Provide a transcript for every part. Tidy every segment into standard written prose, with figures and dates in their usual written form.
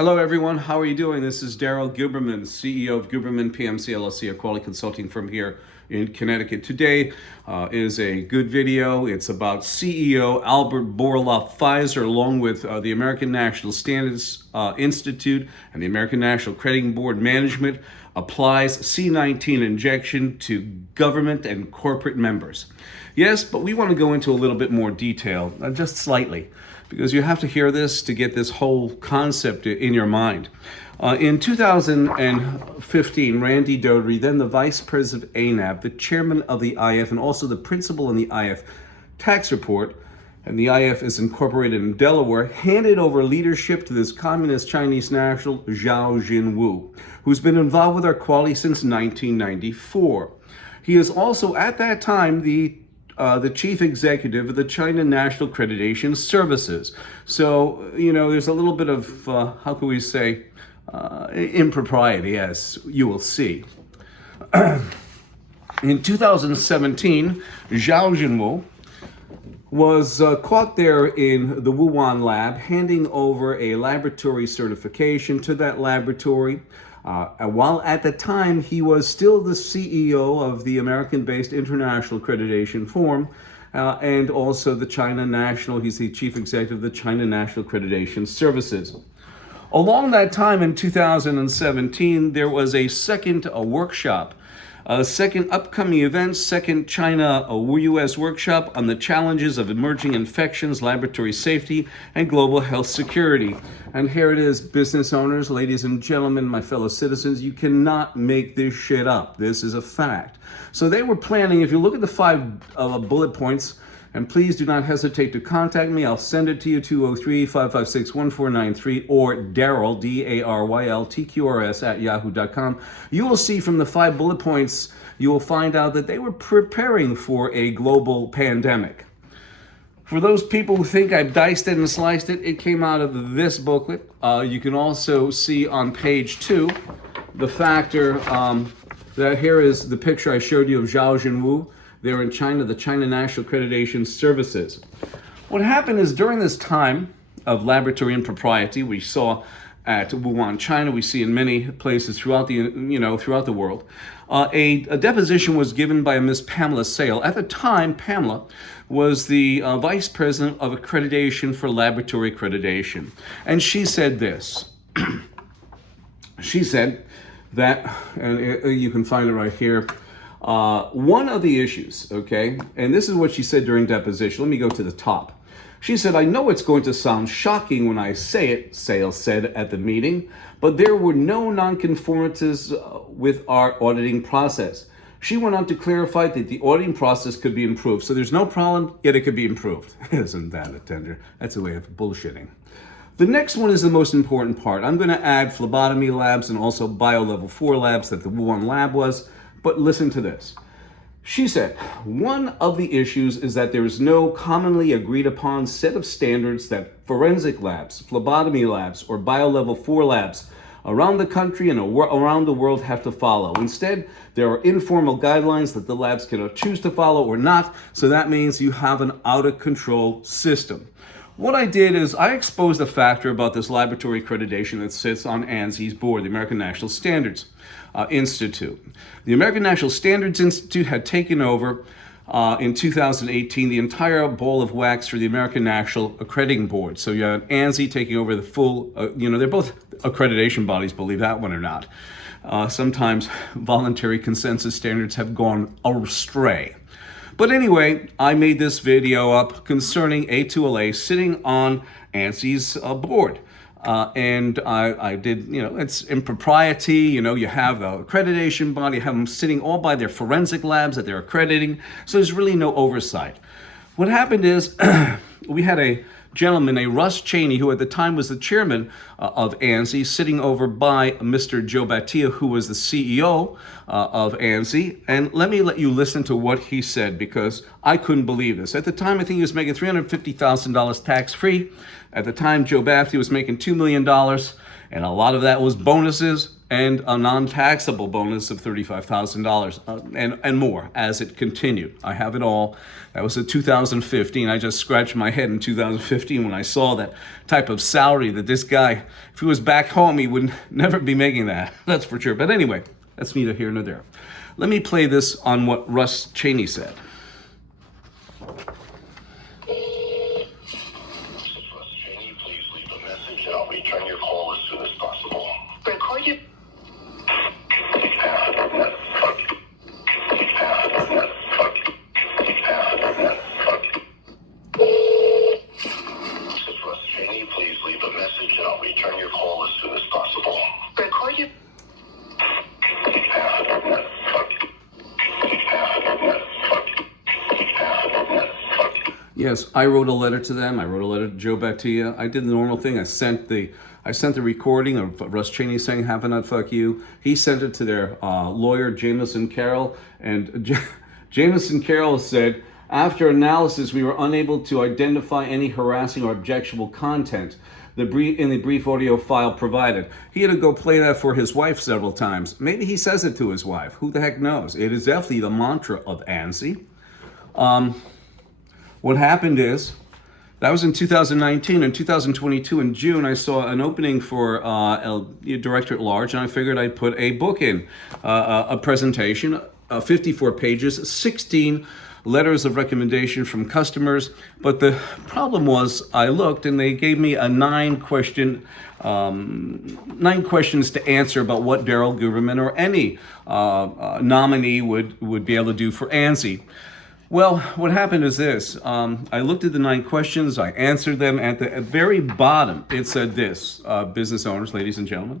Hello everyone, how are you doing? This is Daryl Guberman, CEO of Guberman PMC LLC, a quality consulting firm here in Connecticut. Today is a good video. It's about CEO Albert Bourla, Pfizer, along with the American National Standards Institute and the American National Crediting Board Management applies C19 injection to government and corporate members. Yes, but we want to go into a little bit more detail, just slightly, because you have to hear this to get this whole concept in your mind. In 2015, Randy Doherty, then the vice president of ANAB, the chairman of the IF, and also the principal in the IF tax report, and the IF is incorporated in Delaware, handed over leadership to this communist Chinese national, Zhao Jinwu, who's been involved with our quality since 1994. He is also, at that time, the chief executive of the China National Accreditation Services. So, you know, there's a little bit of, how can we say, impropriety, as you will see. In 2017, Zhao Jinwu was caught there in the Wuhan lab, handing over a laboratory certification to that laboratory. While at the time he was still the CEO of the American-based International Accreditation Forum, and also the China National, he's the chief executive of the China National Accreditation Services. Along that time in 2017, there was a second workshop, a second upcoming event, second China-US workshop on the challenges of emerging infections, laboratory safety, and global health security. And here it is, business owners, ladies and gentlemen, my fellow citizens, you cannot make this shit up. This is a fact. So they were planning, if you look at the 5 bullet points, and please do not hesitate to contact me. I'll send it to you, 203-556-1493, or Daryl, DARYLTQRS @yahoo.com. You will see from the 5 bullet points, you will find out that they were preparing for a global pandemic. For those people who think I've diced it and sliced it, it came out of this booklet. You can also see on page 2 the factor that here is the picture I showed you of Zhao Jinwu. They're in China, the China National Accreditation Services. What happened is during this time of laboratory impropriety, we saw at Wuhan, China, we see in many places throughout the world, a deposition was given by a Miss Pamela Sale. At the time, Pamela was the vice president of accreditation for laboratory accreditation. And she said this. She said that, and you can find it right here, one of the issues, okay, and this is what she said during deposition. Let me go to the top. She said, I know it's going to sound shocking when I say it, Sales said at the meeting, but there were no nonconformances with our auditing process. She went on to clarify that the auditing process could be improved. So there's no problem, yet it could be improved. Isn't that a tender? That's a way of bullshitting. The next one is the most important part. I'm going to add phlebotomy labs and also bio-level 4 labs that the Wuhan lab was. But listen to this. She said, one of the issues is that there is no commonly agreed upon set of standards that forensic labs, phlebotomy labs, or bio-level 4 labs around the country and around the world have to follow. Instead, there are informal guidelines that the labs can choose to follow or not. So that means you have an out-of-control system. What I did is I exposed a factor about this laboratory accreditation that sits on ANSI's board, the American National Standards Institute. The American National Standards Institute had taken over in 2018 the entire ball of wax for the American National Accrediting Board. So you have ANSI taking over the full, they're both accreditation bodies, believe that one or not. Sometimes voluntary consensus standards have gone astray. But anyway, I made this video up concerning A2LA sitting on ANSI's board. And I did, it's impropriety, you have the accreditation body, you have them sitting all by their forensic labs that they're accrediting. So there's really no oversight. What happened is we had a gentleman, a Russ Cheney, who at the time was the chairman of ANSI, sitting over by Mr. Joe Battia, who was the CEO of ANSI. And let you listen to what he said, because I couldn't believe this. At the time, I think he was making $350,000 tax-free. At the time, Joe Battia was making $2 million, and a lot of that was bonuses. and a non-taxable bonus of $35,000 and more as it continued. I have it all. That was in 2015. I just scratched my head in 2015 when I saw that type of salary that this guy, if he was back home, he would never be making that. That's for sure. But anyway, that's neither here nor there. Let me play this on what Russ Cheney said. Return your call as soon as possible. Record your... This is Russ Cheney. Please leave a message and I'll return your call as soon as possible. Record your... Yes, I wrote a letter to them. I wrote a letter to Joe Batia. I did the normal thing. I sent the recording of Russ Cheney saying "Have a nut, fuck you." He sent it to their lawyer, Jameson Carroll, and Jameson Carroll said, "After analysis, we were unable to identify any harassing or objectionable content in the brief audio file provided." He had to go play that for his wife several times. Maybe he says it to his wife. Who the heck knows? It is definitely the mantra of ANSI. What happened is, that was in 2019. In 2022, in June, I saw an opening for a director at large, and I figured I'd put a book in, a presentation, 54 pages, 16 letters of recommendation from customers. But the problem was, I looked, and they gave me a 9 questions to answer about what Darrell Guberman or any nominee would be able to do for ANSI. Well, what happened is this. I looked at the 9 questions. I answered them. At the very bottom, it said this, business owners, ladies and gentlemen.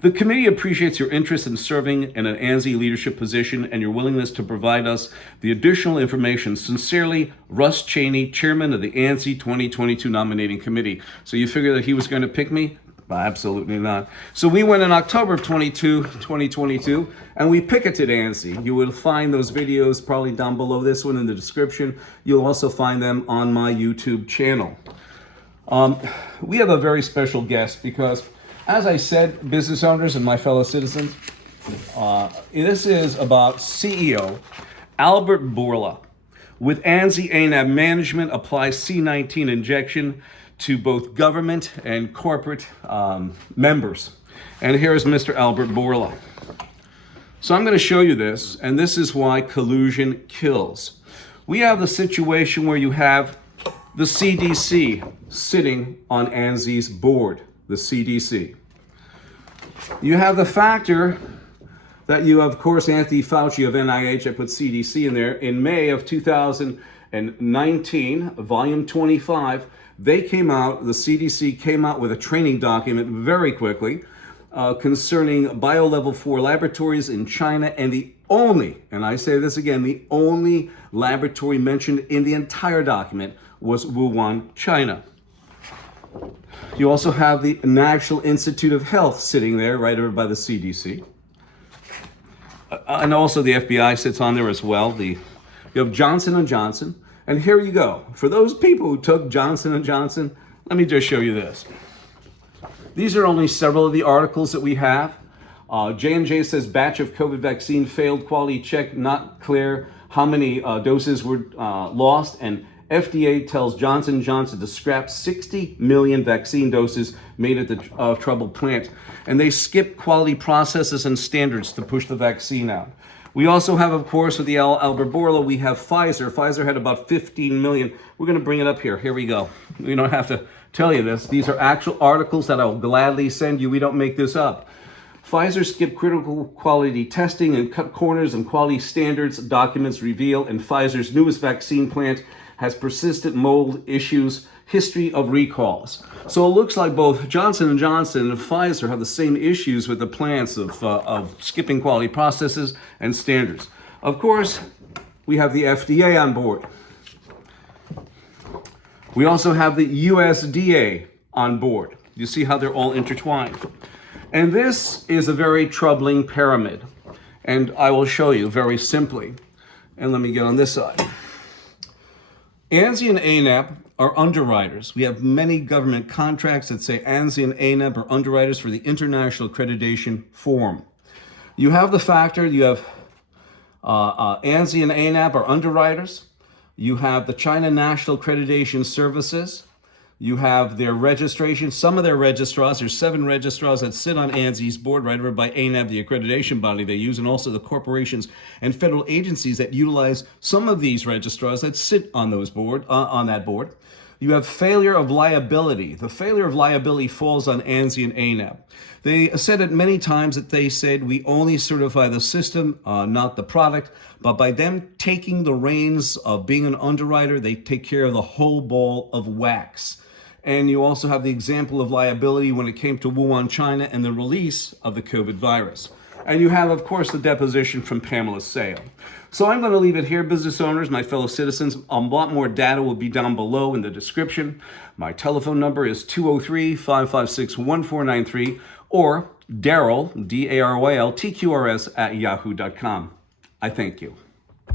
The committee appreciates your interest in serving in an ANSI leadership position and your willingness to provide us the additional information. Sincerely, Russ Cheney, chairman of the ANSI 2022 nominating committee. So you figure that he was going to pick me? Absolutely not. So we went in October of 2022, and we picketed ANSI. You will find those videos probably down below this one in the description. You'll also find them on my YouTube channel. We have a very special guest because, as I said, business owners and my fellow citizens, this is about CEO Albert Bourla. With ANSI-ANAB management applies C19 injection to both government and corporate members. And here's Mr. Albert Bourla. So I'm going to show you this, and this is why collusion kills. We have the situation where you have the CDC sitting on ANSI's board, the CDC. You have the factor that you have, of course, Anthony Fauci of NIH, I put CDC in there, in May of 2019, volume 25, the CDC came out with a training document very quickly concerning bio-level 4 laboratories in China, and the only, and I say this again, the only laboratory mentioned in the entire document was Wuhan, China. You also have the National Institute of Health sitting there right over by the CDC. And also the FBI sits on there as well. You have Johnson & Johnson. And here you go. For those people who took Johnson & Johnson, let me just show you this. These are only several of the articles that we have. J&J says batch of COVID vaccine failed quality check, not clear how many doses were lost. And FDA tells Johnson & Johnson to scrap 60 million vaccine doses made at the troubled plant. And they skip quality processes and standards to push the vaccine out. We also have, of course, with the Albert Bourla, we have Pfizer. Pfizer had about 15 million. We're going to bring it up here. Here we go. We don't have to tell you this. These are actual articles that I'll gladly send you. We don't make this up. Pfizer skipped critical quality testing and cut corners on quality standards, documents reveal, and Pfizer's newest vaccine plant has persistent mold issues, history of recalls. So it looks like both Johnson & Johnson and Pfizer have the same issues with the plants of skipping quality processes and standards. Of course, we have the FDA on board. We also have the USDA on board. You see how they're all intertwined. And this is a very troubling pyramid. And I will show you very simply. And let me get on this side. ANSI and ANAB are underwriters. We have many government contracts that say ANSI and ANAB are underwriters for the International Accreditation Forum. You have the factor, you have ANSI and ANAB are underwriters. You have the China National Accreditation Services. You have their registration. Some of their registrars, there's 7 registrars that sit on ANSI's board, right over by ANAB, the accreditation body they use, and also the corporations and federal agencies that utilize some of these registrars that sit on those on that board. You have failure of liability. The failure of liability falls on ANSI and ANAB. They said it many times that they said we only certify the system, not the product. But by them taking the reins of being an underwriter, they take care of the whole ball of wax. And you also have the example of liability when it came to Wuhan, China, and the release of the COVID virus. And you have, of course, the deposition from Pamela Sale. So I'm going to leave it here, business owners, my fellow citizens. A lot more data will be down below in the description. My telephone number is 203-556-1493 or Daryl, DARYL, TQRS @yahoo.com. I thank you.